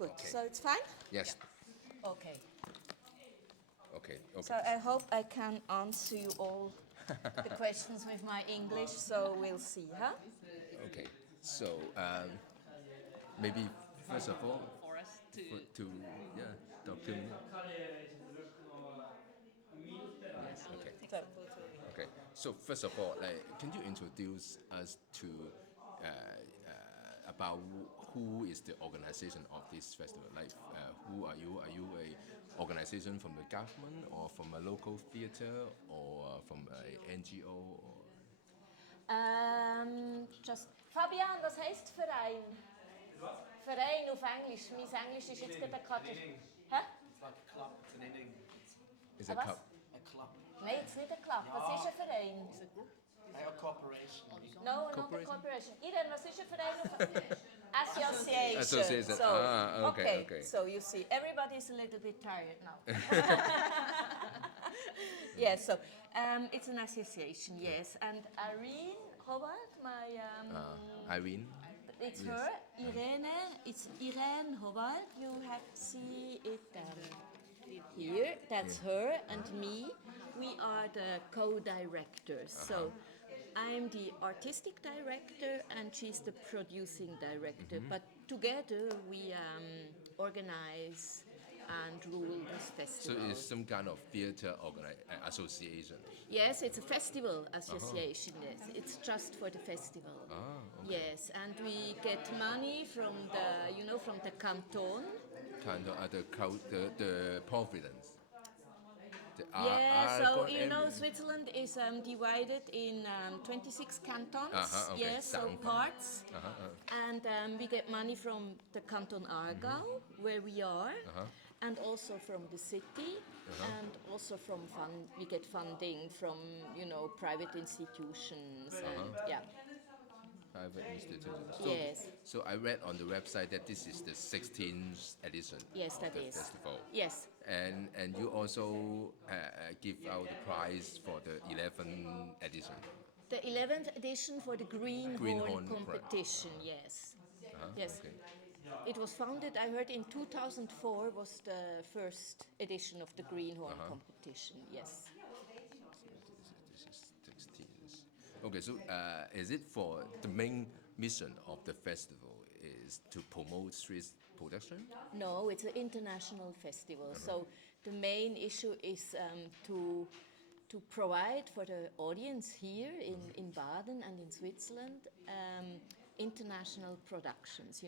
Good. Okay. So it's fine? Yes. Okay. Okay. So I hope I can answer you all the questions with my English, so we'll see, huh? Okay. So maybe first of all, for us to document. yes, Okay. take So, some photo. Okay. So first of all, can you introduce us to about who is the organization of this festival? Like, who are you? Are you a organization from the government, or from a local theater, or from a NGO? Or? just Fabian, was heißt Verein? Verein auf Englisch. Mein Englisch ist jetzt gerade Hä? It's like a club, it's an inning. It's a Was? cup. A club. Nein, jetzt nicht ein Club. Was ist ein Verein? Like a corporation. No, not a Corporation? corporation. Irene, was ist ein Verein? Association. Association. So, Ah, okay, okay. So you see, everybody is a little bit tired now. Yes, so it's an association, yes. And Irene Howard, my... Irene. it's Yes. her, Irene, it's Irene Howard. You have see it here. That's her and me. We are the co-directors. So I'm the artistic director and she's the producing director. But together we organize and rule this So festival. it's some kind of theater association. Yes, it's a festival association. Yes, it's just for the festival. Okay. Yes, and we get money from the, from the canton. Kind of the providence. Yeah, so Switzerland is divided in 26 cantons. Okay. Yes, so Canton. parts. And we get money from the canton Aargau, where we are, and also from the city, and also from we get funding from private institutions and yeah. Private institutions. Yes. So I read on the website that this is the 16th edition. Yes, of that the is. festival. Yes. And you also give out the prize for the 11th edition. The 11th edition for the Greenhorn Greenhorn competition, yes. Yes. Okay. It was founded, I heard, in 2004 was the first edition of the Greenhorn competition, yes. This is 16th. Okay, so is it for the main mission of the festival is to promote Swiss production? No, it's an international festival. So the main issue is to provide for the audience here in Baden and in Switzerland international productions,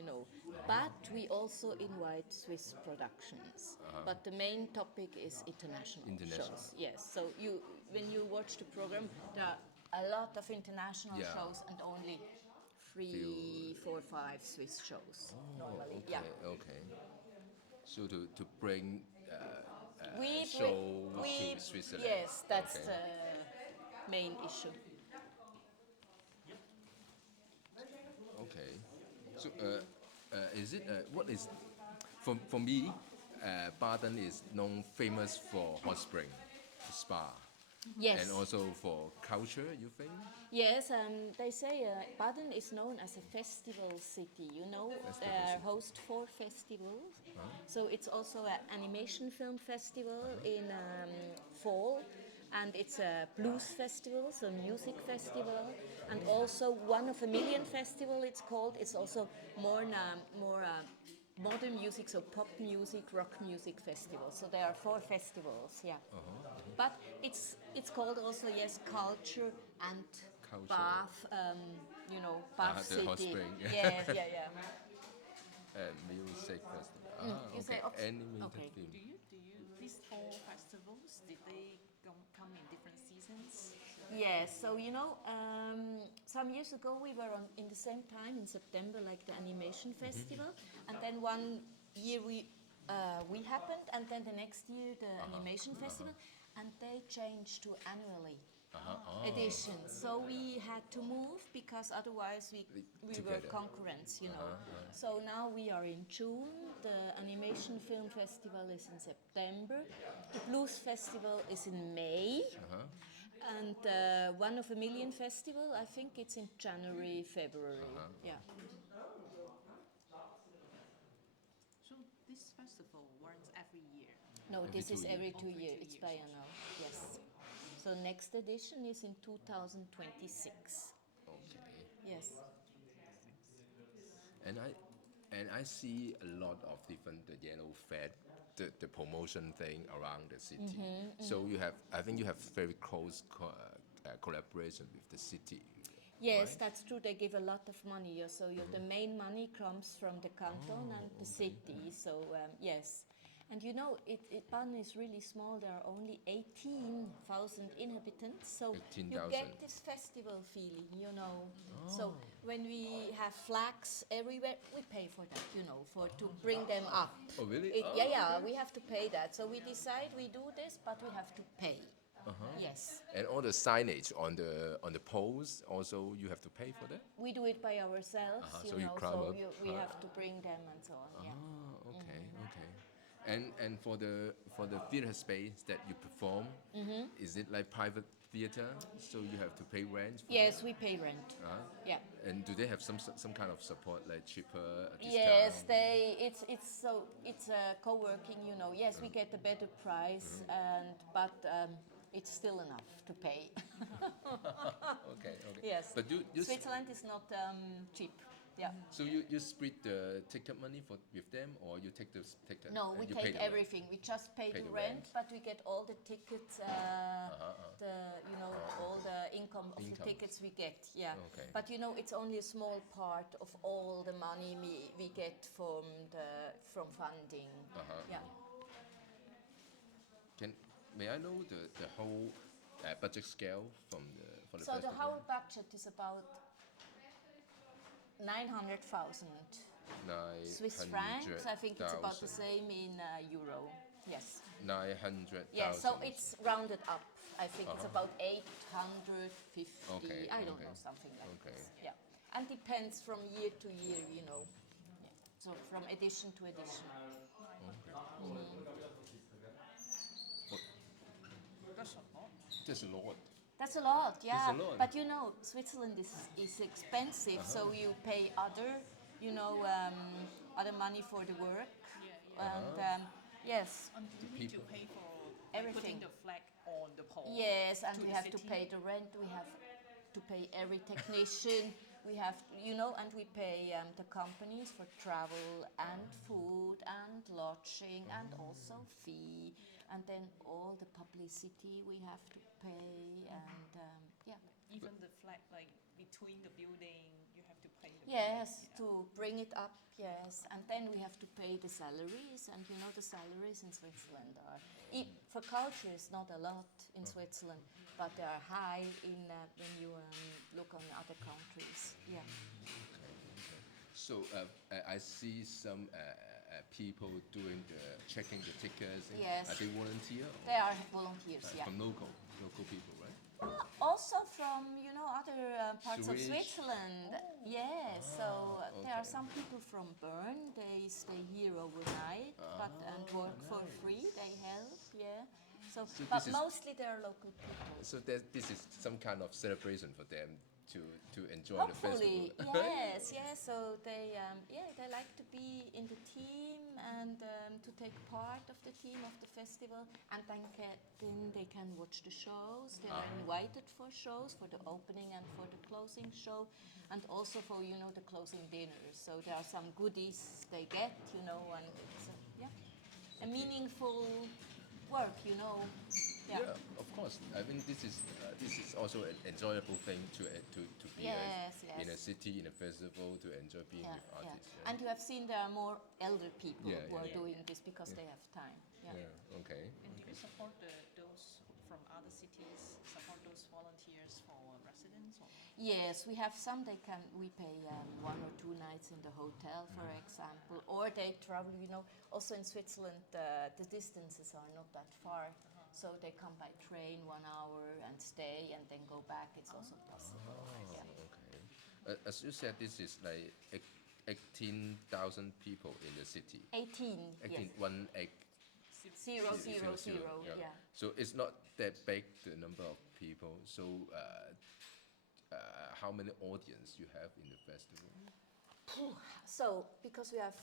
But we also invite Swiss productions. But the main topic is international shows. Yes. So when you watch the program, there are a lot of international shows and only 3, 4, 5 Swiss shows normally. Okay, Yeah. okay. So to bring show to Switzerland. Yes, that's okay. the main issue. Okay. So is it what is for me? Baden is famous for hot spring, spa. Yes. And also for culture, you think? Yes, they say Baden is known as a festival city. They host 4 festivals. So it's also an animation film festival in fall, and it's a blues festival, so music festival, and also One of a Million festival. It's called. It's also more modern music, so pop music, rock music festival. So there are 4 festivals, yeah. But it's called also culture and Bath, Bath the City. hot spring. Yes, yeah. And music festival. You say Animated okay. film. Do you these 4 festivals? Did they come in different seasons? Yes, so some years ago we were in the same time in September, like the animation festival, and then one year we happened, and then the next year the animation festival, and they changed to annually editions. So we had to move because otherwise we were Together. concurrents, So now we are in June. The animation film festival is in September. The blues festival is in May. And One of a Million festival, I think it's in January, February. Yeah. So this festival runs every year. No, Every this is 2 years. every Oh, 2 every years. 2 It's years. biennial. Yes. So next edition is in 2026. Okay. Yes. And I see a lot of different the yellow fed the promotion thing around the city. So you have I think you have very close collaboration with the city. Yes, right? that's true. They give a lot of money. So the main money comes from the canton and the city. So yes, and you know, Baden is really small. There are only 18,000 inhabitants. So you 18,000. get this festival feeling, you know. So when we have flags everywhere, we pay for that, you know, for to bring them up. Oh really? Yeah, we have to pay that. So we decide we do this, but we have to pay. Yes. And all the signage on the poles also you have to pay for that? We do it by ourselves, So you you know, climb so up. we have to bring them and so on. Yeah. Okay, okay. And for the theater space that you perform, is it like private theater? So you have to pay rent for Yes, we pay rent. Yeah. and do they have some kind of support like cheaper discount? Yes, it's co-working, you know. Yes, we get a better price, but it's still enough to pay. Okay, okay. Yes. But you Switzerland is not cheap. Yeah. so you split the ticket money with them, or you take the ticket? No, and we you pay take the rent? everything. We just pay the the rent, rent. but we get all the tickets, all the income of the Incomes. tickets we get. Yeah. Okay. But you know, it's only a small part of all the money we get from funding. Yeah. May I know the whole budget scale for the So festival? the whole budget is about 900,000 Swiss francs. I think it's about the same in euro. Yes. 900,000. Yeah, so it's rounded up. I think it's about 850. Okay, I don't okay. know, something like Okay. this. Yeah, and depends from year to year, you know. Yeah. So from edition to edition. That's a lot. That's a lot. That's a lot, yeah. a lot. But you know, Switzerland is expensive, so you pay other, other money for the work, and yes. And you need to pay for Everything. putting the flag on the pole. Yes, and to we the have to city. pay the rent. We have to pay every technician. We have, and we pay the companies for travel and food and lodging and also fee, and then all the publicity we have to pay, and yeah. Even the flag, like between the building, you have to pay the Yes, flag. to bring it up, yes. And then we have to pay the salaries, and you know the salaries in Switzerland are, for culture it's not a lot in Switzerland, but they are high when you look on other countries. Yeah. So I see some people doing checking the tickets. Yes. Are they volunteer? Or They are volunteers, yeah. From local people, right? Also from, other parts of Zurich. Switzerland. Yes, so there are some people from Bern. They stay here overnight and work for free. They help, yeah. So but this is- mostly they are local people. So this is some kind of celebration for them to enjoy Hopefully, the festival. yes, yes. So they like to be in the team and to take part of the team of the festival, and then they can watch the shows. They are invited for shows, for the opening and for the closing show, and also for the closing dinner. So there are some goodies they get, and it's a meaningful work, Yeah. Yeah, of course. I mean, this is also an enjoyable thing to be Yes, in a yes. city, in a festival, to enjoy being Yeah, with yeah. artists. Yeah. And you have seen there are more elder people Yeah, who are yeah. doing this because they have time. Yeah. Yeah, okay. And do you support those from other cities, support those volunteers for residents? Or? Yes, we have some. We pay 1 or 2 nights in the hotel, for example, or they travel. Also in Switzerland, the distances are not that far, so they come by train 1 hour and stay and then go back. It's also possible. Yeah. Okay. As you said, this is like 18,000 people in the city. 18. 18, Yes. 1 8. 0, 0, 0. Yeah. So it's not that big, the number of people. So how many audience you have in the festival? So because we have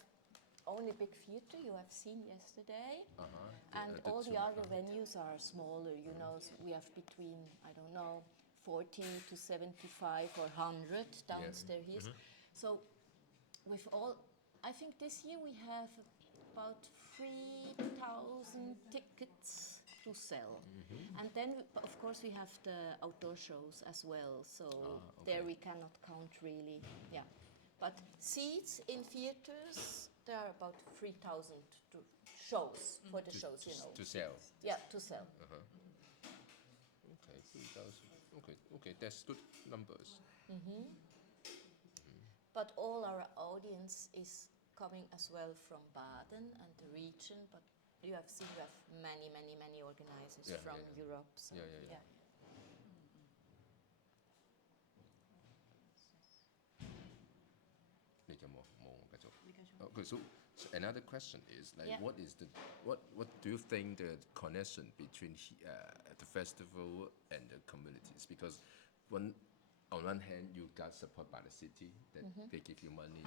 only big theater you have seen yesterday. Uh-huh. And all the other venues are smaller, you know, we have between, I don't know, 40 to 75 or 100 downstairs here. So with all, I think this year we have about 3,000 tickets to sell. And then, of course, we have the outdoor shows as well, so there we cannot count really, yeah. But seats in theaters, there are about 3,000 shows for the shows, you know. To sell. Yeah, to sell. Okay, 3,000. Okay, that's good numbers. But all our audience is coming as well from Baden and the region, but you have seen we have many organizers from Europe. So, Yeah. Okay, so another question is like, Yeah. what do you think the connection between the festival and the communities? Because on one hand, you got support by the city that they give you money,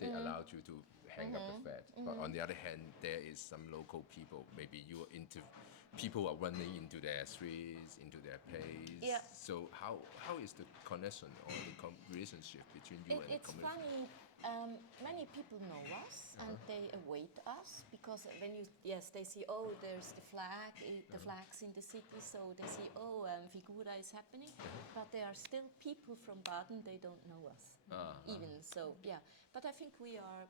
they allowed you to hang up the flag. But on the other hand, there is some local people. Maybe people are running into their streets, into their place. Yeah. So how is the connection or the relationship between you and the It's community? funny, many people know us and they await us because when they see, oh, there's the flag, the flags in the city, so they see, oh, Figura is happening, but there are still people from Baden, they don't know us even, so yeah. But I think we are,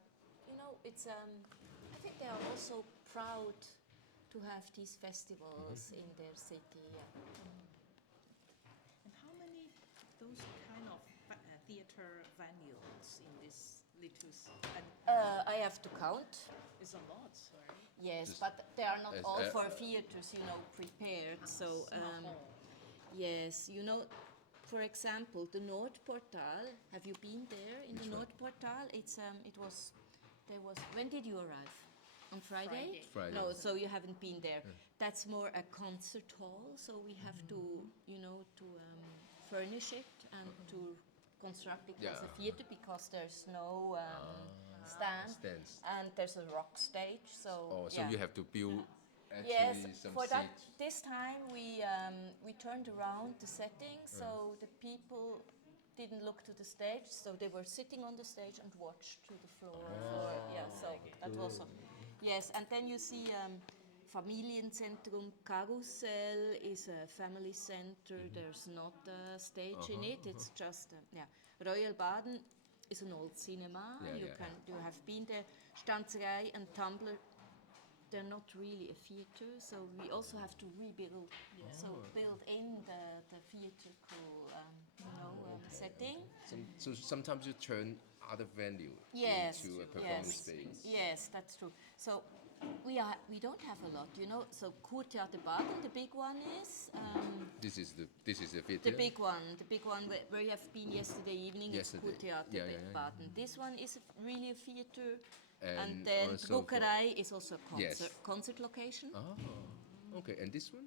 you know, it's, I think they are also proud to have these festivals in their city, yeah. And how many those kind of theater venues in this little I have to count. it's a lot, right? Yes, but they are not as all a- for theaters, you know, prepared. So, Not all. yes, you know, for example, the Nordportal. Have you been there in Which the one? Nordportal? When did you arrive? On Friday? Friday. No, so you haven't been there. That's more a concert hall, so we have to, you know, to furnish it and to construct it as a theater because there's no stands and there's a rock stage. So So you have to build yes, actually some for that seats. this time we turned around the setting so the people didn't look to the stage, so they were sitting on the stage and watched to the floor. So that was yes, and then you see Familienzentrum Karussell is a family center. There's not a stage in it. It's just Royal Baden is an old cinema. You have been there. Stanzerei and Tumblr. They're not really a theater, so we also have to rebuild. So build in the theatrical, setting. So sometimes you turn other venue Yes, into a performance space. Yes, that's true. So we don't have a lot, you know. So Kurtheater Baden, the big one is This is the theater. the big one where you have been yesterday evening. Yesterday. It's Kurtheater Yeah. Baden. This one is really a theater, and And then also Druckerei is also a Yes. concert location. Okay, and this one?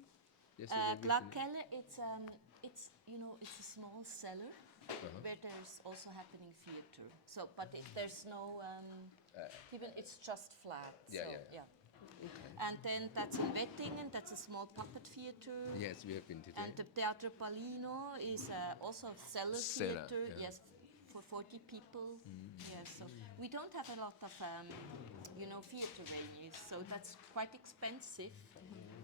Yesterday we Gfeller, it's you know, it's a small cellar where there's also happening theater. So, but there's no even it's just flat. Yeah, so, yeah. And then that's in Wettingen. That's a small puppet theater. Yes, we have been today. And the Teatro Palino is also a cellar Cellar, theater. yeah. Yes, for 40 people. Yes, so we don't have a lot of theater venues. So that's quite expensive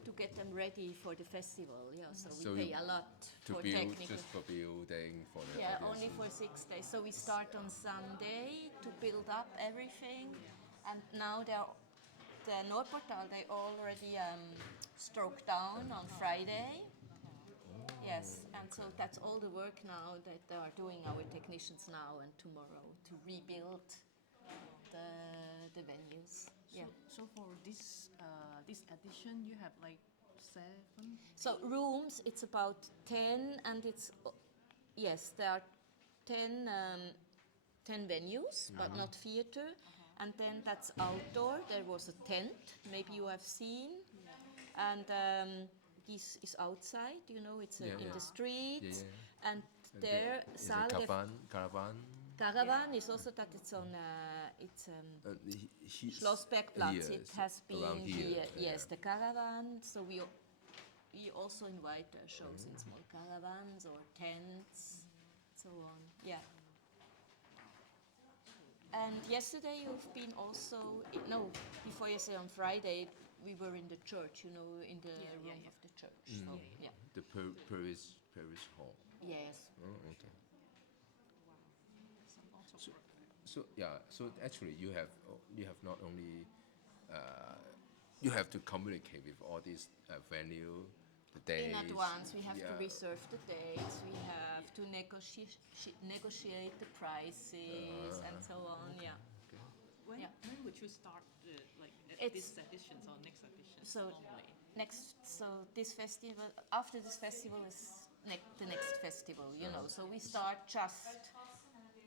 to get them ready for the festival. Yeah, so we So pay you- a lot To for build, technical. just for building, for the Yeah, audience. only for 6 days. So we start on Sunday to build up everything, and now the Nordportal they already stroked down on Friday. Yes, and so that's all the work now that they are doing, our technicians now and tomorrow, to rebuild the venues. Yeah. So for this edition, you have like 7. So rooms, it's about 10, and yes, there are 10 venues, but not theater. And then that's outdoor. There was a tent, maybe you have seen. And this is outside, you know, it's in the street. Yeah. And there, Is Saal it de caravan? Caravan is also that it's on it's Schlossbergplatz. It has been around here. yeah. Yes, the caravan. So we also invite shows in small caravans or tents, so on. Yeah. And yesterday you've been also no before yesterday on Friday we were in the church. You know, in the room of the church. So yeah. The Paris Hall. Yes. Oh, okay. Some lots of So, work there. so yeah, so actually you have not only you have to communicate with all these venue, the days. In advance, we have to yeah. reserve the dates. We have to negotiate the prices and so on. Yeah. When, Yeah. when would you start like It's- this edition or next edition So normally? so this festival after this festival is the next festival. You know, so we start just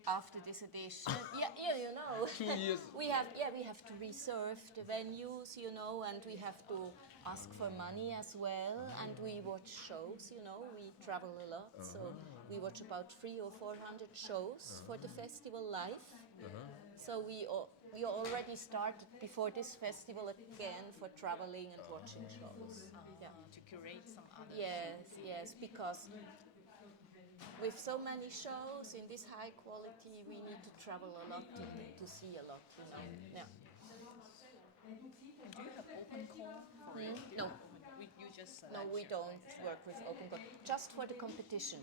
after this edition. Yeah, you know. 2 years. We have to reserve the venues, you know, and we have to ask for money as well. And we watch shows, you know. We travel a lot, so we watch about 300 or 400 shows for the festival live. So we already started before this festival again for traveling and watching shows. Yeah. To curate some other Yes, because with so many shows in this high quality, we need to travel a lot to see a lot, you know. Yeah. Do you have open call for it? Do you No. have you just No, we don't work with open call, just for the competition.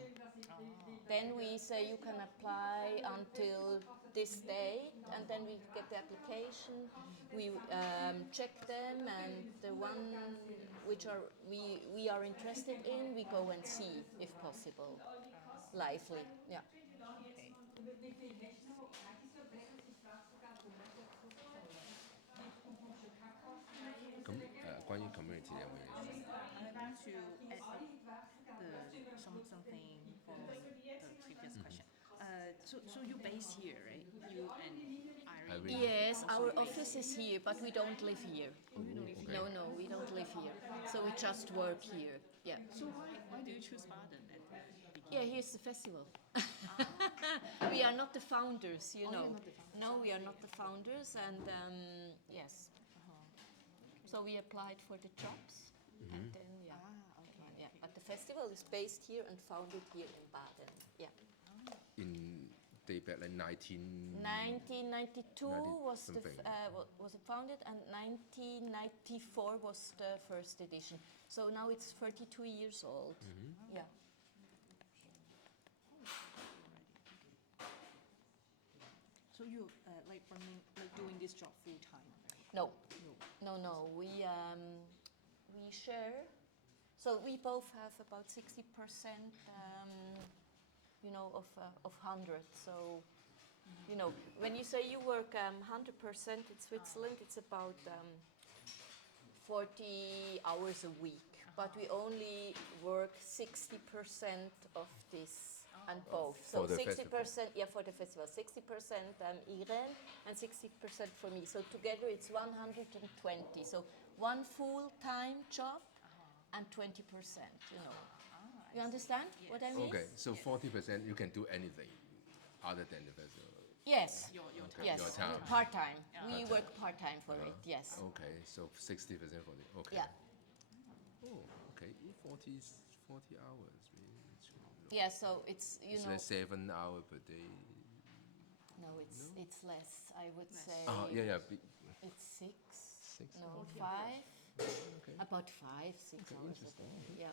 Then we say you can apply until this date, and then we get the application. We check them, and the one which we are interested in, we go and see if possible, lively. Yeah.关于 community 有冇嘢想？ I want to add up something following the previous question. So you base here, right? You and Irene. Yes, also our base office is here, but we don't live here. No, we don't live here. So we just work here. Yeah. So why do you choose Baden at the beginning? Yeah, here's the festival. We are not the founders, you know. you're not the founders. No, we are not the founders, and yes. So we applied for the jobs, and then yeah. But the festival is based here and founded here in Baden. Yeah. In day back like 19. 1992 was the something. was it founded, and 1994 was the first edition. So now it's 32 years old. Yeah. So you like running, like doing this job full time? No. We share. So we both have about 60%, you know, of 100. So, you know, when you say you work 100% in Switzerland, it's about 40 hours a week. But we only work 60% of this. And both. So For the 60%, festival. yeah, for the festival. 60% Irene and 60% for me. So together it's 120. So one full-time job and 20%, you know. You understand what I mean? Okay, so 40% you can do anything other than the festival. Yes. Your Yes. Your time. Part-time. We work part-time for it, yes. Okay, so 60% for the okay. Yeah. Oh, okay. 40 hours. Yeah, so it's, you It's know, like 7 hours per day. no, it's less, I would say. Yeah. It's 6. 6. No, 5. Okay. About 5, 6 hours a interesting. day. Yeah.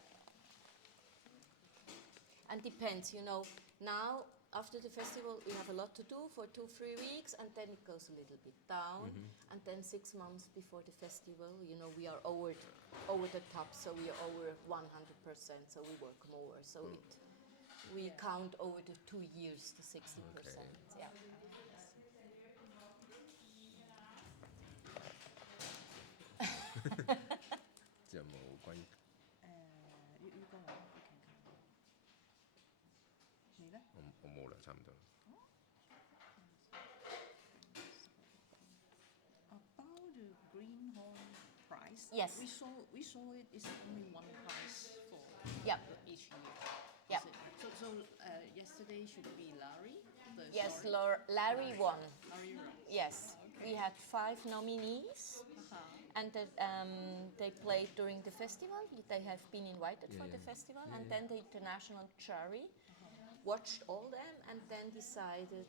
And depends, you know. Now, after the festival, we have a lot to do for 2-3 weeks, and then it goes a little bit down. And then 6 months before the festival, you know, we are over the top, so we are over 100%, so we work more. So we count over the 2 years the 60%. Yeah. 有冇關於you go on, you can go on. 你呢？我冇啦，差唔多。 About the greenhorn price. Yes. We saw it is only one price for Yeah. each year. Yeah. So yesterday should be Larry. The Yes, short- Larry won. Larry won. Yes, we had 5 nominees, and they played during the festival. They have been invited for the festival, and then the international jury watched all them and then decided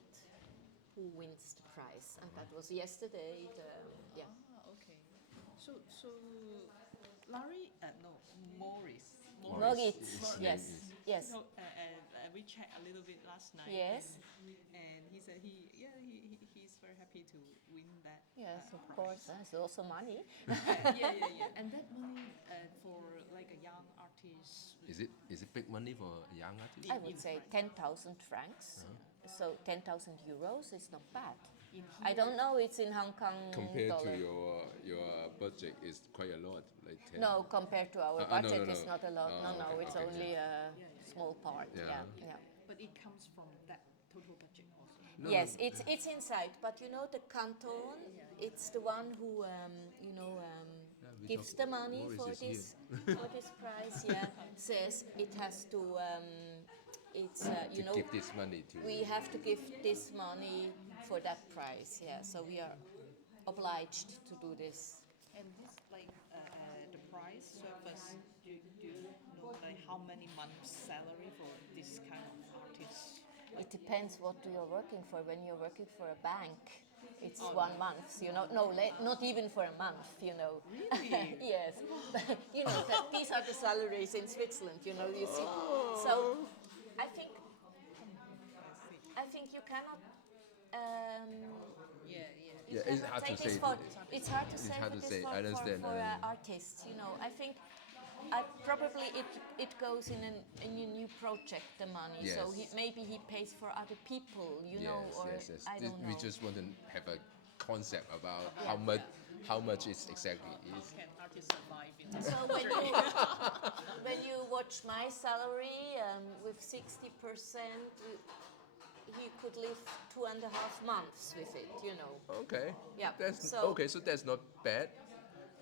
who wins the prize. And that was yesterday. Yeah. Okay. So Larry, no, Morris. Moritz, yes, yes. So, we checked a little bit last night. Yes. And he said he's very happy to win that. Yes, of prize. course. There's also money. Yeah. And that money for like a young artist. Is it big money for a young artist? I would say 10,000 francs. So 10,000 euros is not bad. I don't know, it's in Hong Kong Compared dollar. to your budget, is quite a lot. Like 10. No, compared to our no, budget, no. it's not a lot. Oh, no, okay, it's okay. only a small part. Yeah. Yeah. But it comes from that total budget also. No, Yes, no. it's inside, but you know the canton, it's the one who we gives talk- the money Morris for is this for this prize. Yeah, says it has to. It's To give this money to. we have to give this money for that prize. Yeah, so we are obliged to do this. And this like the price service. Do you know like how many months salary for this kind of artist? It depends what you're working for. When you're working for a bank, it's 1 month, you know. No, not even for a month, you know. Really? Yes. You know, these are the salaries in Switzerland, you know. You see. So, I think you cannot. Yeah. Yeah, it's hard to say. It's hard to say hard for to this say. I understand. for artists, you know. I think probably it goes in a new project, the money. So Yes. maybe he pays for other people, you know, Yes, or yes. I don't know. We just want to have a concept about Yeah. how much it exactly is. Can artists survive in this So country? when you watch my salary with 60%, he could live 2.5 months with it, you know. Okay. Yeah, That's so- okay. So that's not bad,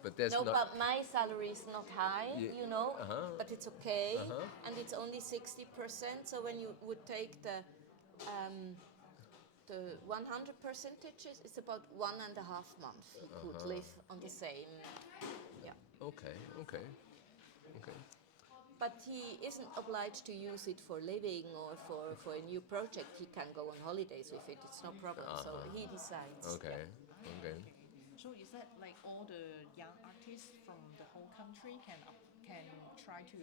but that's No, not. but my salary is not high, Yeah, you know, uh-huh. but it's okay, and it's only 60%. So when you would take the 100 percentages, it's about 1.5 months he could live on the same. Yeah, Okay. but he isn't obliged to use it for living or for a new project. He can go on holidays with it. It's no problem. So he decides. Okay. So is that like all the young artists from the whole country can try to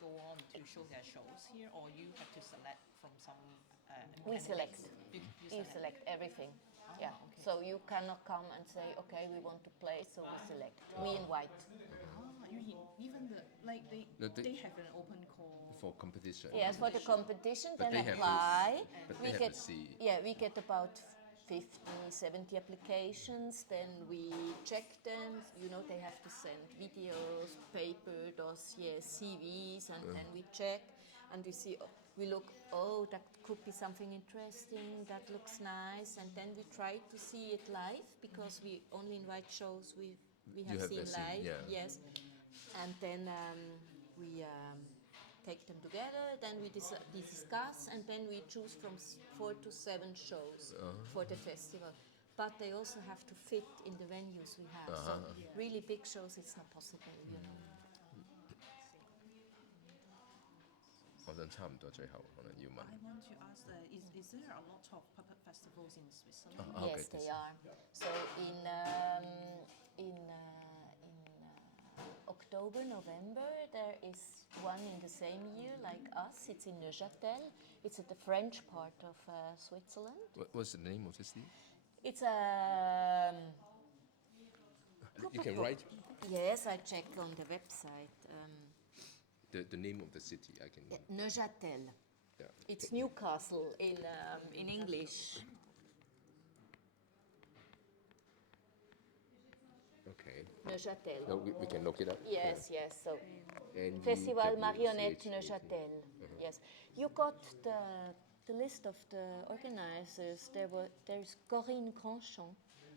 go on to show their shows here, or you have to select from some? We select. You You select everything. Yeah. okay. So you cannot come and say, okay, we want to play, so we select. We invite. Even No, they have an open call. For competition. Yes, for the competition, But then they have to- apply. but we they have get to see. Yeah, we get about 50, 70 applications. Then we check them. You know, they have to send videos, paper, dossiers, CVs, and then we check and we see. We look. Oh, that could be something interesting. That looks nice, and then we try to see it live because we only invite shows we have have seen seen, live. yeah. Yes, and then we. Take them together, then we discuss, and then we choose from 4 to 7 shows for the festival. But they also have to fit in the venues we have. So really big shows, it's not possible, you know. 好像差唔多最後可能要問。 I want to ask, is there a lot of puppet festivals in Switzerland? Okay, Yes, this- they are. So in October, November, there is one in the same year like us. It's in Neuchâtel. It's at the French part of Switzerland. What's the name of the city? It's a You can write yes, I checked on the website. the name of the city. I can. Neuchâtel. Yeah. It's Newcastle in English. Okay. Neuchâtel. No, we can look it up. Yes. So And Festival Marionnette WCHAT. Neuchâtel. Yes. You got the list of the organizers. There's Corinne Grandchamp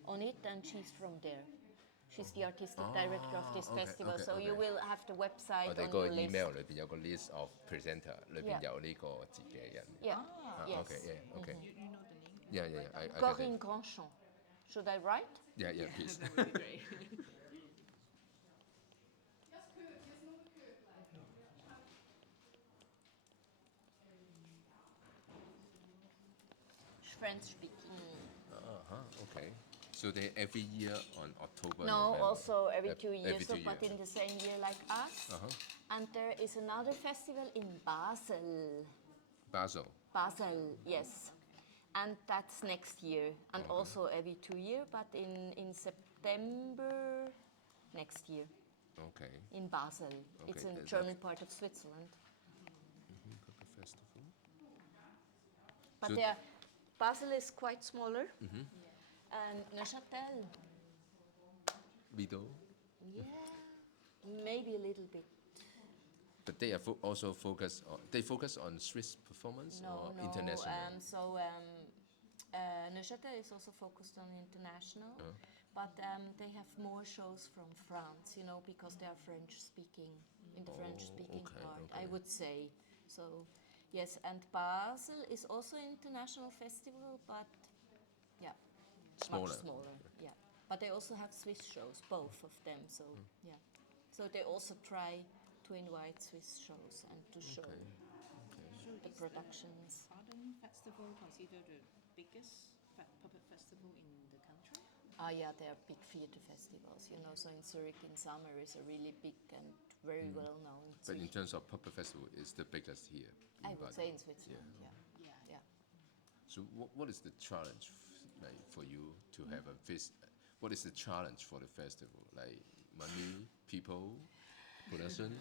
on it, and she's from there. She's the artistic director of this okay, festival. okay, So you okay. will have the website 我哋 on 個 your list. email 裏邊有個 list of presenter，裏邊 Yeah. 有呢個節嘅人。 Yeah. Yes. Okay, yeah, okay. You know the name? Yeah, yeah, yeah. I get Corinne it. Grandchamp. Should I write? Yeah, yeah, please. That would be great. French speaking. Okay. So they every year on October. No, November. also every 2 years, Every so, 2 but years. in the same year like us. And there is another festival in Basel. Basel. Basel, yes. And that's next year. And also every 2 years, but in September next year Okay. in Basel. It's Okay, in that's- German part of Switzerland. Pepper Festival. But So- there, Basel is quite smaller. And Neuchâtel, Middle. yeah, maybe a little bit. But they are also focus on. They focus on Swiss performance or international. Neuchâtel is also focused on international, but they have more shows from France, you know, because they are French speaking, in the French speaking okay, part, okay. I would say. So, yes, and Basel is also an international festival, but yeah, Smaller. much smaller, yeah. But they also have Swiss shows, both of them, so yeah. So they also try to invite Swiss shows and to show So the is productions. the Baden Festival considered the biggest puppet festival in the country? Ah, yeah, there are big theatre festivals, you know. So in Zurich in summer is a really big and very well known. But in terms of puppet festival, it's the biggest here. I in would Baden. say in Switzerland, yeah. Yeah. Yeah. So what is the challenge like for you to have a what is the challenge for the festival? Like money, people, production?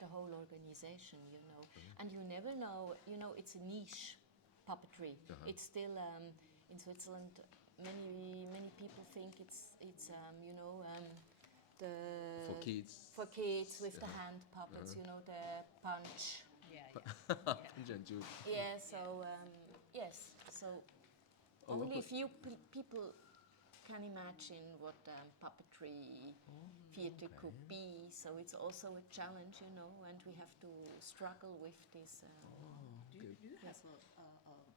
The whole organization, you know. And you never know, you know, it's a niche puppetry. It's still in Switzerland. Many people think it's you know the For kids. with the hand puppets, you know, the punch. Yeah. Yeah. So yes. So only few people can imagine what puppetry theatre could be. So it's also a challenge, you know, and we have to struggle with this. Do you have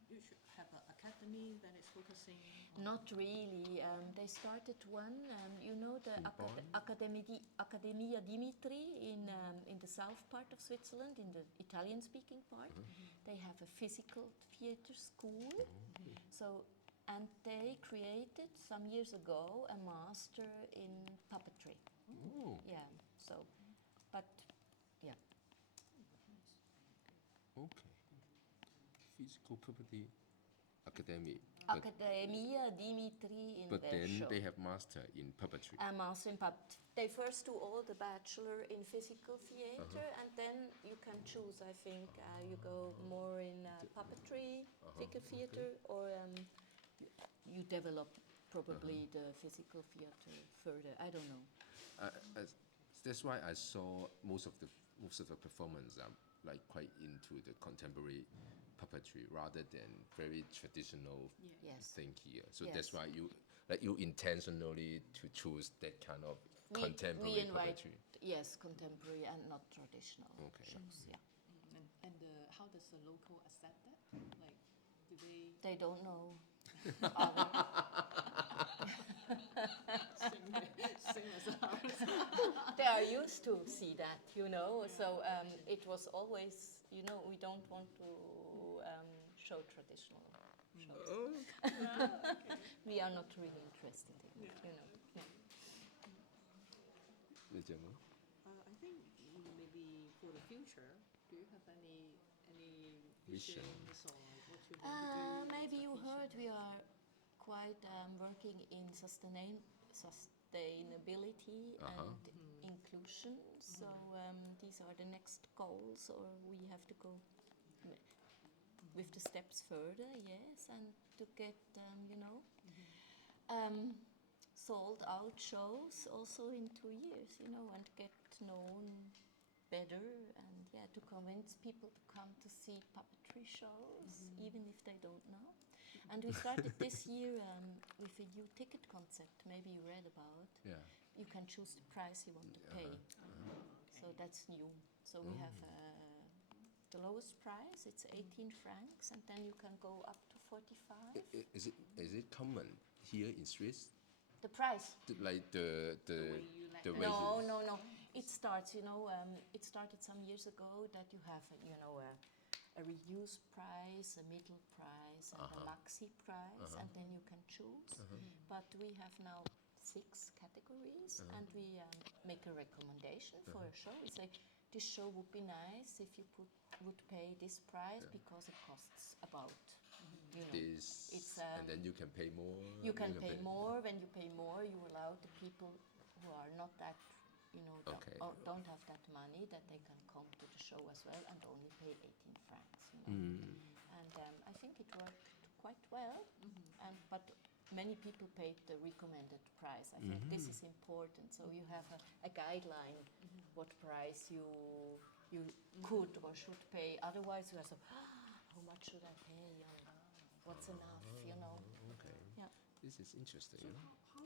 you should have an academy that is focusing on Not really. They started one, you know, the Accademia Dimitri in the south part of Switzerland, in the Italian-speaking part. They have a physical theatre school. So, and they created some years ago a master in puppetry. Oh, Yeah. So, but yeah. okay. Physical puppetry academy. But, Accademia Dimitri in but then Warsaw. they have master in puppetry. A master in puppet. They first do all the bachelor in physical theater, and then you can choose. I think you go more in puppetry, figure theater, or you develop probably the physical theater further. I don't know. That's why I saw most of the performance are like quite into the contemporary puppetry rather than very traditional Yes. thing here. So Yes. that's why you intentionally to choose that kind of contemporary we invite, puppetry. yes, contemporary and not traditional Okay. shows. Yeah. and how does the local accept that? Like, do they They don't know. sing as ours? They are used to see that, you know. So it was always, you know, we don't want to show traditional shows. We are not really interested in it, you know. Yeah. I think maybe for the future, do you have any Vision. visions or what you want to do? Maybe you expectation? heard we are quite working in sustainability and inclusion. So these are the next goals, or we have to go with the steps further, yes, and to get, you know, sold out shows also in 2 years, you know, and get known better, and to convince people to come to see puppetry shows, even if they don't know. And we started this year with a new ticket concept. Maybe you read about. Yeah. You can choose the price you want to pay. So that's new. So we have the lowest price. It's 18 francs, and then you can go up to 45. Is it common here in Swiss? The price? Like the way you let the them- wages? No. It starts, it started some years ago that you have, a reduced price, a middle price, and a maxi price, and then you can choose. But we have now 6 categories, and we make a recommendation for a show. We say, this show would be nice if you would pay this price because it costs about, This, it's, and then you can pay more. you can pay more. When you pay more, you allow the people who are not that, Okay. don't have that money, that they can come to the show as well and only pay 18 francs. And I think it worked quite well. But many people paid the recommended price. I think this is important. So you have a guideline what price you could or should pay. Otherwise, you have how much should I pay? What's enough? Okay. Yeah. This is interesting. So how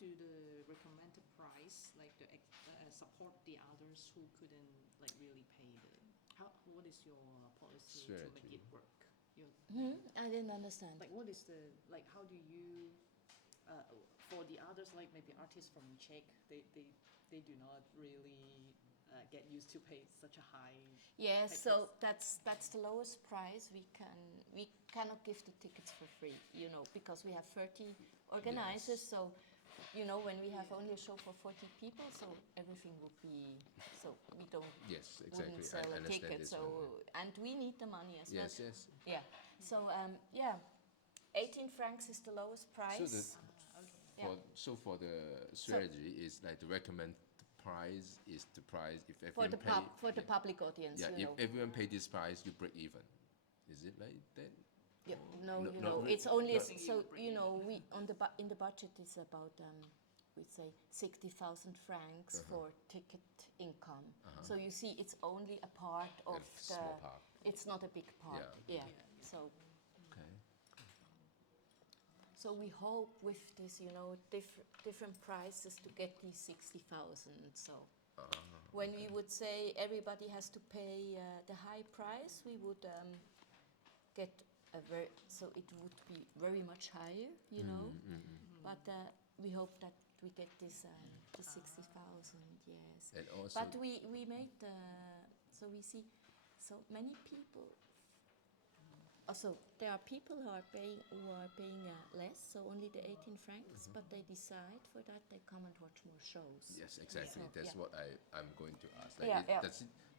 do the recommended price support the others who couldn't really pay what is your policy to Strategy. make it work? I didn't understand. What is how do you for the others, like maybe artists from Czech, they do not really get used to pay such a high. Yes, Like so that's the lowest price. We cannot give the tickets for free, because we have 30 organizers. Yes. So, when we have only a show for 40 people, so everything would be, so we Yes, exactly. wouldn't I sell a understand ticket. this So, one. and we need the money as Yes, well. yes. Yeah. So 18 francs is the lowest price. For the strategy is like the recommend price is the price if For everyone the pay. for the public audience, Yeah, if everyone pay this price, you break even. Is it like that? Yeah, No, no, not really. it's only Not- so we in the budget is about we say 60,000 francs for ticket income. So you see, it's only a part of A small part. It's not a big part. Yeah. So Okay. so we hope with this, different prices to get these 60,000. So when we would say everybody has to pay the high price, we would get so it would be very much higher, But we hope that we get this the 60,000, yes. And also, But we made so we see so many people. Also, there are people who are paying less, so only the 18 francs. But they decide for that they come and watch more shows. yes, exactly. So, That's yeah. what I'm going to ask. Yeah.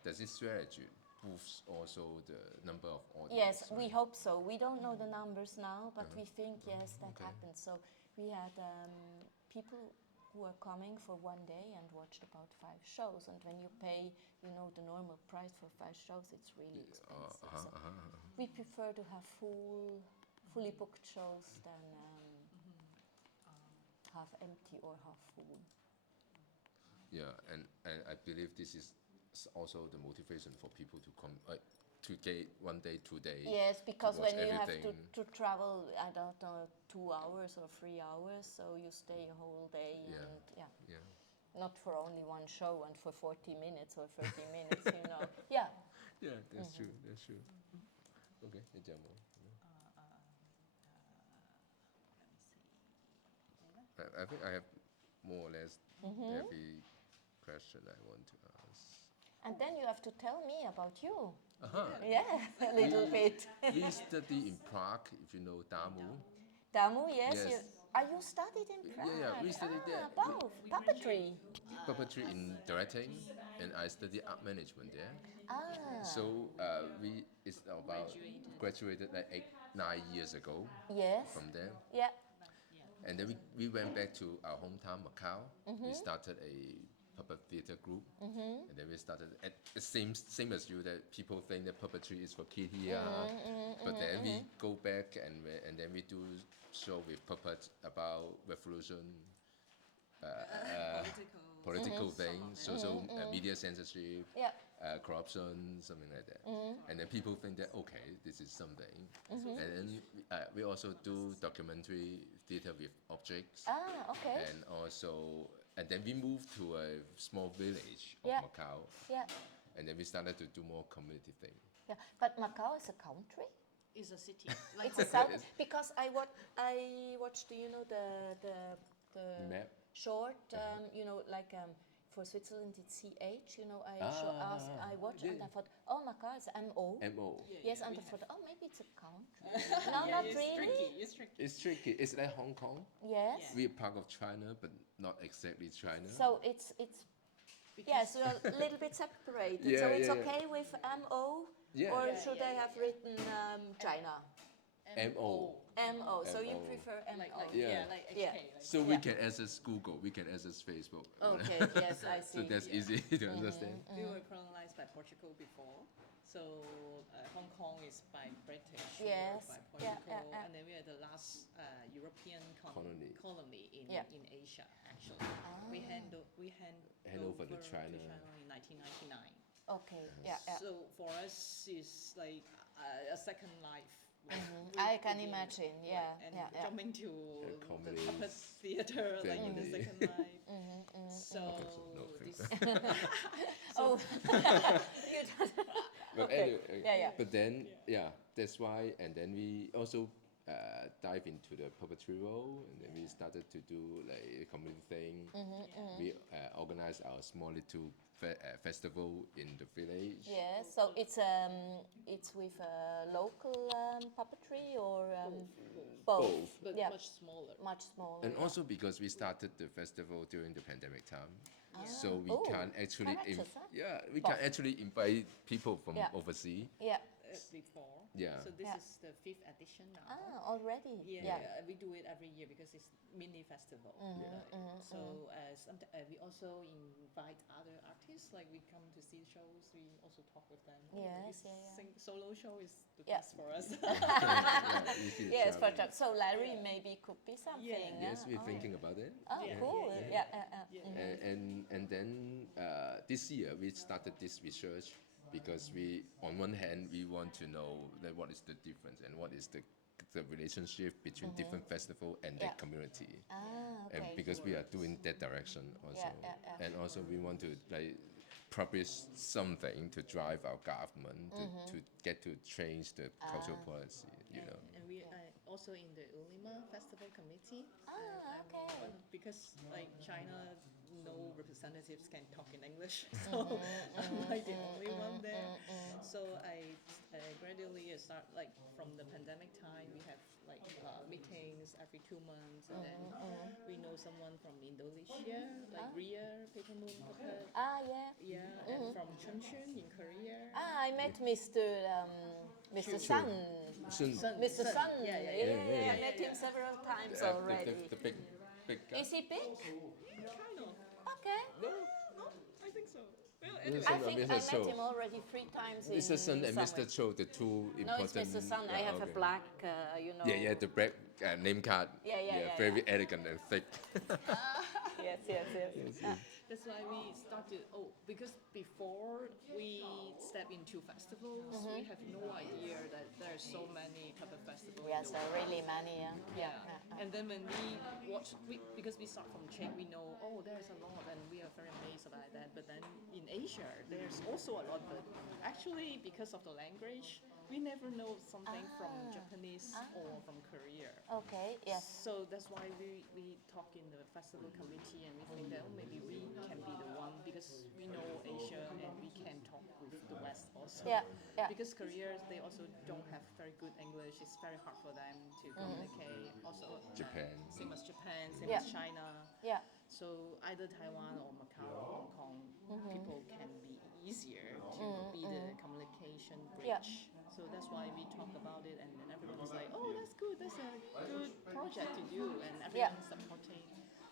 Does this strategy boost also the number of audience? Yes, we right? hope so. We don't know the numbers now, but we think yes, that Okay. happens. So we had people who were coming for one day and watched about 5 shows. And when you pay, the normal price for 5 shows, it's really expensive. So we prefer to have fully booked shows than half empty or half full. Yeah, and I believe this is also the motivation for people to come to get 1 day, 2 days. Yes, because watch when you have everything. to travel, I don't know, 2 hours or 3 hours, so you stay a whole day Yeah. and Yeah. not for only one show and for 40 minutes or 30 minutes, Yeah. Yeah, that's true. That's true. Okay, hey, Jamo. Let me see. I think I have more or less every question I want to ask. And then you have to tell me about you. Uh-huh. Yeah, a little bit. We study in Prague, if you know Damu. Damu, yes. Yes. You studied in Prague. Yeah, we studied there. Both. Puppetry. Puppetry in directing, and I study art management there. So it's about graduated like 8-9 years ago Yes. from there. Yeah. And then we went back to our hometown, Macau. We started a puppet theater group. And then we started, at the same as you, that people think that puppetry is for kids here. But then we go back and then we do show with puppets about revolution political thing, social media censorship, Yeah. corruption, something like that. And then people think that okay, this is something. And then we also do documentary theater with objects, Ah, okay. and then we moved to a small village of Yeah. Macau, Yeah. and then we started to do more community thing. Yeah. But Macau is a country. It's a city. Like It's a south because I watched. You know the Map. short. You know, like for Switzerland it's CH. You know, I watched and I thought, oh, Macau is MO. MO. Yes, and I thought, oh, maybe it's a country. No, not really. It's tricky. It's tricky. It's like Hong Kong. Yes. We're part of China, but not exactly China. So it's so a little bit separated. Yeah, so it's yeah, yeah. okay with MO, Yeah. or Yeah, should I have written China? MO. MO. So you MO. prefer MO? Like Yeah. like HK. Yeah. Like So we can access Google, we can access Facebook. Okay. Yes, I see. So that's easy to understand. we were colonized by Portugal before. So Hong Kong is by British, we were Yes. by Yeah, Portugal, yeah. and then we are the last Colony. European colony in Asia. Actually, we hand over to China. in 1999. Okay. Yeah. Yeah. So for us, it's like a second life. I can imagine. Yeah. And Yeah. Yeah. jumping to the comedies, puppet theater, like in the family. second life. So No, this, Oh. You don't- But Okay. anyway, Yeah, yeah. But then, that's why. And then we also dive into the puppetry role, and then we started to do like a community thing. We organized our small little festival in the village. Yes. So it's with local puppetry or both. Both. but Yeah. much smaller. Much smaller. And also because we started the festival during the pandemic time, so we Oh, can't actually characters, huh? we can actually invite people from Yeah. overseas. Yeah. Before. Yeah. So this Yeah. is the 5th edition now. Ah, already. Yeah, we do it every year because it's mini festival. So we also invite other artists. Like we come to see shows, we also talk with them. Yes, This yeah. solo show is the Yeah. best for us. You see the Yes, for challenge. sure. So Larry maybe could be something. Yes, huh? we're thinking about it. Oh, Yeah. cool. Yeah, Yeah. And then this year we started this research because on one hand we want to know that what is the difference and what is the relationship between different festival and Yeah. the community. Ah, okay. And because we are doing that direction also, and also we want to like publish something to drive our government to get to change the cultural policy, you know. And we are also in the Ulima Festival Committee. Ah, okay. Because like China, no representatives can talk in English, so I'm like the only one there. So I gradually start like from the pandemic time. We have like meetings every 2 months, and then we know someone from Indonesia, like Ria Paper Moon Puppet. Ah, yeah. Yeah, and from Chunchun in Korea. Ah, I met Mr. Sun. Mr. Sun. Yeah. I met him several times The already. big guy. Is he big? Kind of. Okay. No, I think so. Well, Mr. anyway. I Sun or think I Mr. met Cho? him already 3 times in Mr. Sun and Mr. somewhere. Cho, the two No, important. it's Mr. Sun. I have a okay. black, you know. Yeah, the black name card. Yeah, very elegant and thick. Yes. That's why we started. Oh, because before we step into festivals, we have no idea that there are so many puppet festivals. Yes, in the world. really many. Yeah. And then when we watch, because we start from Czech, we know, oh, there's a lot, and we are very amazed by that. But then in Asia, there's also a lot. But actually, because of the language, we never know something from Japanese or from Korea. Okay. Yes. So that's why we talk in the festival committee, and we think that maybe we can be the one because we know Asia and we can talk with the West also. Yeah. Because Korea, they also don't have very good English. It's very hard for them to communicate. Also, Japan. same as Japan, same Yeah. as China. Yeah. So either Taiwan or Macau or Hong Kong, people can be easier to be the communication bridge. So that's why we talk about it, and then everyone's like, "Oh, that's good. That's a good project to do," and everyone's supporting.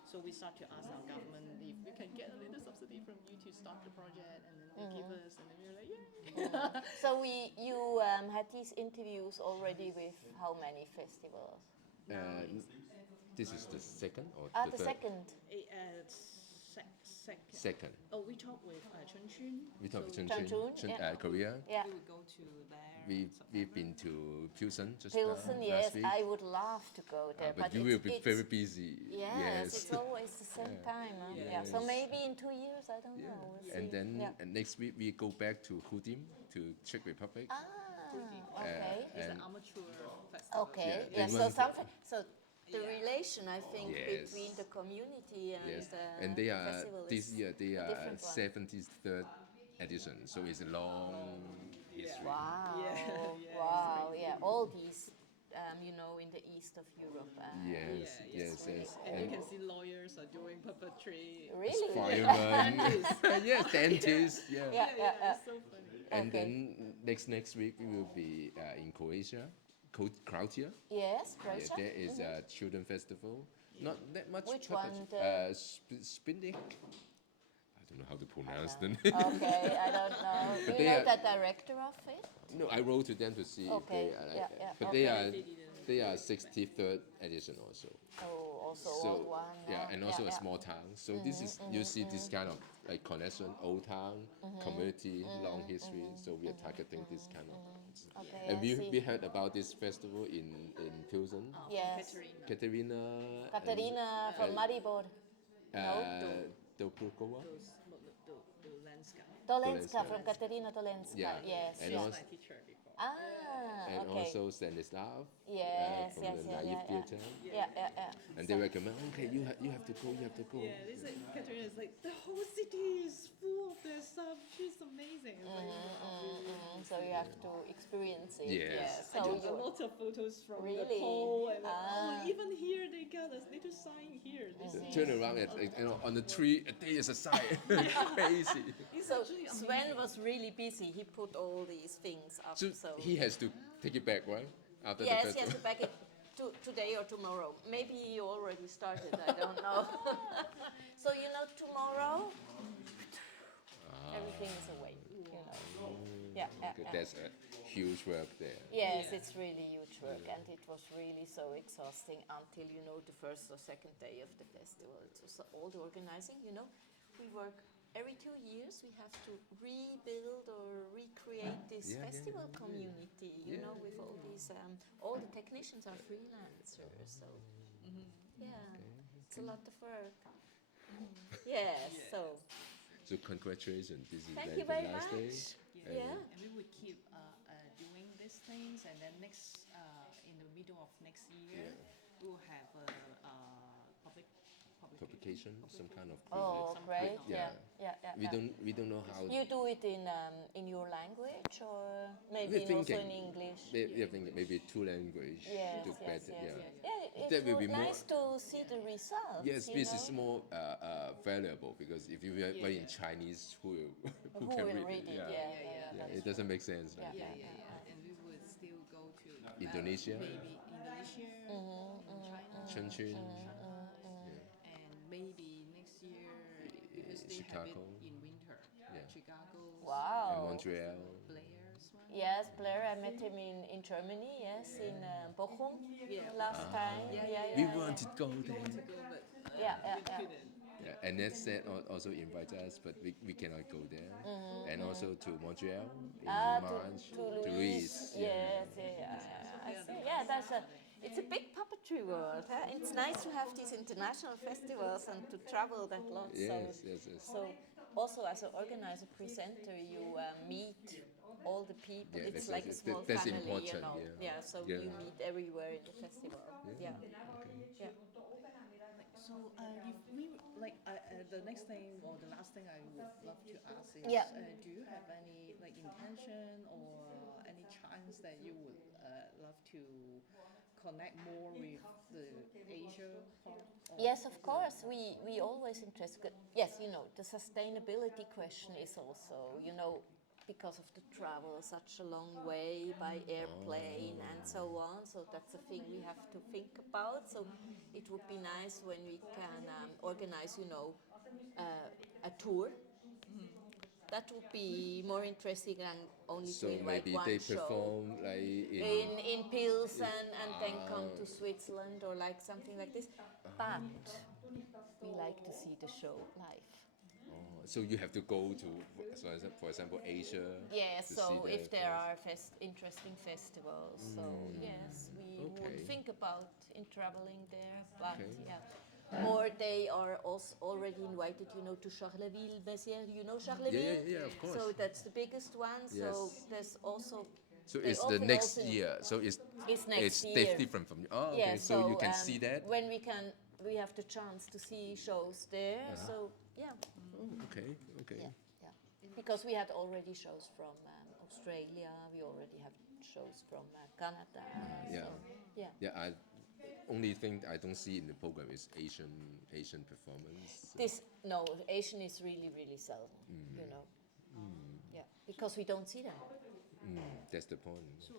So we start to ask our government if we can get a little subsidy from you to start the project, and then they give us, and then we're like, "Yeah." So you had these interviews already with how many festivals? This is the second or Ah, the the third? second. Second. Second. Oh, we talked with Chun Chun. We talk So Chunchun, Chunchun, yeah. Korea. Yeah. we would go to there. We've September. been to Pilsen just Pilsen, now, yes, last week. I would love to go there, but you it's, will be it's, very busy. Yes, it's always the same time. Huh? Yeah. So Yes. maybe in 2 years, I don't know. We'll see. And then yeah. next week we go back to Hudim, to Czech Republic. Ah, okay. It's an amateur festival. Okay. Yeah, Yeah. they So want- something. So the relation, I think, Yes. between the community and Yes, the and they are festival this is year they a are different one. 73rd edition, so it's a long history. Wow. Yeah, Wow. Yeah. All these, in the east of Europe. Yes, yes, really yes. And you can see lawyers are doing puppetry. Really? Fireman, yes, dentist, yeah. Yeah. It's so funny. And Okay. then next week we will be in Croatia, Croatia. Yes, Yeah, Croatia. there is a children festival. Not that much. Which puppet- one? The- Spindik. I don't know how to pronounce the name. Okay, I don't know. Do But you they know are- the director of it? No, I wrote to them to see Okay, if they. yeah, But okay. they are 63rd edition also. Oh, also So old one. yeah, and also a yeah. small town. So this is you see this kind of like connection, old town, community, long history. So we are targeting this kind of. Okay, And I we see. heard about this festival in Pilsen. Yes. Katerina. Katerina. Katerina from Maribor. Dobrokova. The landscape. Dolenska, Dolenska. from Katerina Dolenska. Yeah. Yes. And yes. also- My teacher before. Ah, And okay. also Stanislav Yes, from yes, the yeah, Naive yeah, Theatre. yeah. And they recommend, okay, you have to go, you have to go. Yeah, they say Katerina is like the whole city is full of their stuff. She's amazing. It's like, So you have to experience it. Yes. Yeah. I So took a you, lot of photos from the Really? pole, and Ah. even here they got a little sign here. This is Turn around on the tree, there is a sign. Crazy. it's so actually Sven was really busy. He put all these things up. So So he has to take it back, right? After yes, the he has festival. to pack it today or tomorrow. Maybe he already started. I don't know. So tomorrow everything is away. Yeah. Okay, that's a huge work there. Yes, Yeah. it's really huge work, and it was really so exhausting until the first or second day of the festival. It was all the organizing. We work every 2 years. We have to rebuild or recreate this Yeah, yeah, festival yeah. community. With all these, all the technicians are freelancers, so it's a lot of work. Yes, so So congratulations, this is thank like you the very last day. much. And Yeah. And we would keep doing these things, and then in the middle of next year, we will have a Publication, some kind of Oh, project. great! Yeah. Yeah. We don't know how. You do it in your language or maybe We're also thinking. in English? We think maybe 2 language Yes, to yes, better. yes, Yeah. yes. Yeah, That it's will be more- nice to see the results. Yes, this is more valuable because if you write in Chinese, who Who can will read read it? Yeah. Yeah, Yeah, that's it doesn't make sense. Like Yeah, that. yeah, yeah. And we would still go to Indonesia. maybe Indonesia, China, Chunchun. and maybe next year because they Chicago. have it in winter. Yeah. Chicago, And Wow. Montreal. Blair's one. Yes, Blair, I met him in Germany, yes, in Bochum Yeah. last time. Yeah, We yeah. want to go there. To go, but Yeah, we yeah. couldn't. Yeah, and that said also invite us, but we cannot go there. And also to Montreal in March. To Louise. Louise. Yes, yeah. I see. Yeah, it's a big puppetry world. Huh? It's nice to have these international festivals and to travel that lot. Yes, so, yes, yes. so also as an organizer presenter, you meet all the people. Yeah, it's that's- like a that's- small that's family, important, Yeah, so Yeah. you meet everywhere in the festival. Yeah. Yeah. So if we the next thing or the last thing I would love to ask is, Yeah. do you have any intention or any chance that you would love to connect more with the Asia part? Or Yes, of course. We always interested. Yes, the sustainability question is also, because of the travel such a long way by airplane and so on. So that's a thing we have to think about. So it would be nice when we can organize, a tour that would be more interesting than only So to invite maybe one they show. perform like In Pilsen and then come to Switzerland or like something like this. But we like to see the show live. so you have to go to, for example, Asia. Yeah, to see so the if there fest- are interesting festivals, so yes, we would Okay. think about in traveling there. But Okay. yeah, or they are also already invited, to Charleville-Mézières. You know Charleville? Yeah, of course. So that's the biggest one. So Yes. there's also. So they it's the often next also- year. So It's next year. different from you. Oh, okay. Yeah, So you can see that. when we have the chance to see shows there. So yeah, Oh, okay. yeah. Because we had already shows from Australia. We already have shows from Canada. Yeah. So, yeah. Yeah. Only thing I don't see in the program is Asian performance. Asian is really seldom. Yeah, because we don't see them. That's the point. Okay. So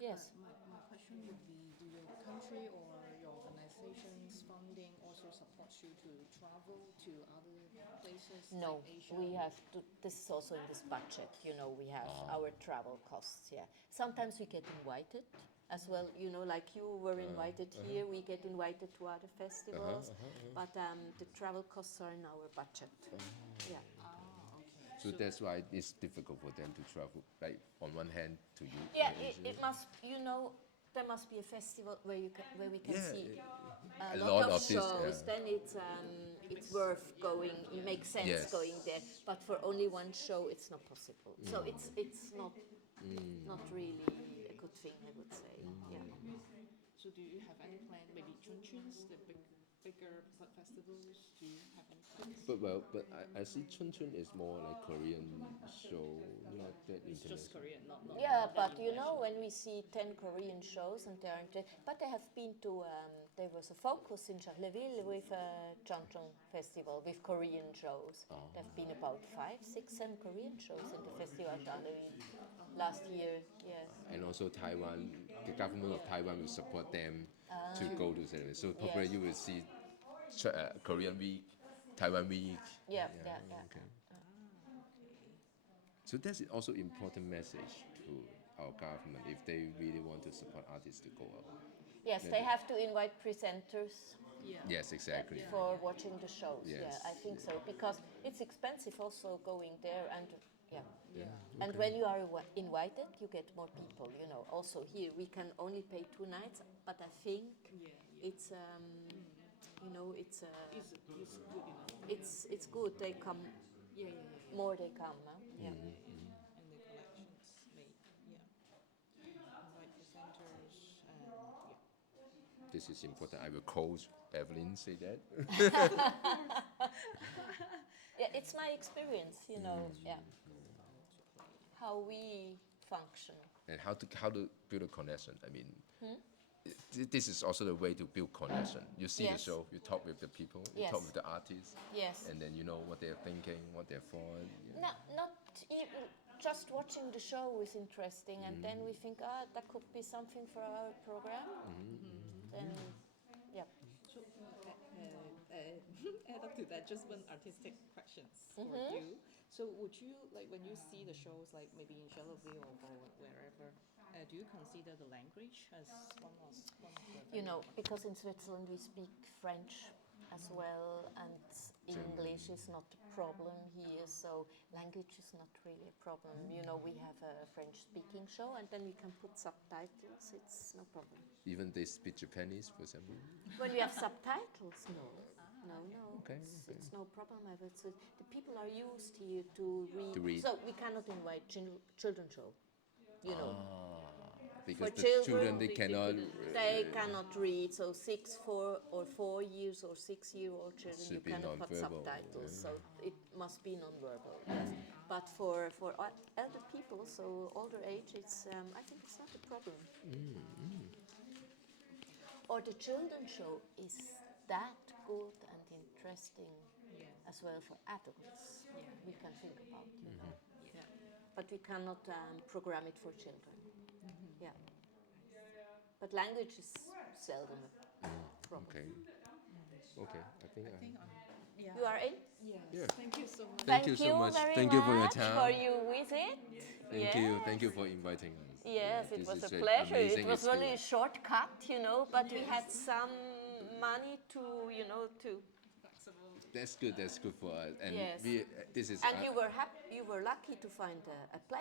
Yes. my question would be, do your country or your organization's funding also supports you to travel to other places No, like Asia? we have to. This is also in this budget. We have our travel costs. Yeah, sometimes we get invited as well. Like you were invited here, we get invited to other festivals, but the travel costs are in our budget. Yeah. So that's why it's difficult for them to travel. Like on one hand to you. Yeah, Asia. it must. There must be a festival where we can Yeah, see a a lot lot of of this, shows. yeah. Then it's worth going. It makes sense Yes. going there. But for only one show, it's not possible. So it's not really a good thing, I would say. Yeah. So do you have any plan? Maybe Chunchuns, the bigger festivals. Do you have any plans? But I see Chun Chun is more like Korean show, not that It's just international. Korean, not Yeah, not but international. when we see 10 Korean shows and they aren't, but they have been to, there was a focus in Charleville with a Changchun festival with Korean shows. There have been about 5, 6, 7 Korean shows in the festival Charleville last year, yes. And also Taiwan, the government of Taiwan will support them to go to cinema. So probably Yes. you will see Korean week, Taiwan week. Yeah. Okay. So that's also important message to our government if they really want to support artists to go out. Yes, they have to invite presenters Yeah. Yes, exactly. for watching the shows. Yes, Yeah, I think so because it's expensive also going there and yeah. Yeah. And when you are invited, you get more people. Also here we can only pay 2 nights, but I think it's it's It's good enough. it's good. They come Yeah. more. They come. Huh? Yeah. And the collections made. Yeah. Invite presenters and yeah. This is important. I will quote Eveline say that. Yeah, it's my experience. Yeah. How we function. And how to build a connection. I mean, this is also the way to build connection. You see the Yes. show, you talk with the people, you Yes. talk with the artists, Yes. and then you know what they're thinking, what they're for. Not even just watching the show is interesting, and then we think, that could be something for our program. Then, yeah. So, add up to that, just one artistic questions for you. So, would you when you see the shows, like maybe in Charleville or wherever, do you consider the language as one of the Because in Switzerland we speak French as well, and English is not a problem here, so language is not really a problem. We have a French-speaking show, and then we can put subtitles. It's no problem. Even they speak Japanese, for example. When we have subtitles, no. Okay, It's no problem. I would say the people are used here to read. To read. So we cannot invite children's show. Because For the children, children they cannot. They cannot read. So 4 years or 6-year-old children, you Should be cannot put non-verbal, subtitles. So it must be non-verbal. Yes. But for elder people, so older age, it's I think it's not a problem. Or the children's show is that good and interesting as well for adults. We can think about. Yeah. But we cannot program it for children. Yeah. But language is seldom a problem. Okay. Okay. I think. yeah. You are in? Yes. Yeah. Thank you so much. Thank you so much. very Thank you for your much time. for your visit. Thank you. Thank you for inviting me. Yes, it This was is a an pleasure. It amazing was only a experience. shortcut, you know, but we had some money to, you know, to. That's good. That's good for us. And Yes. we, this is. And you were happy. You were lucky to find a place.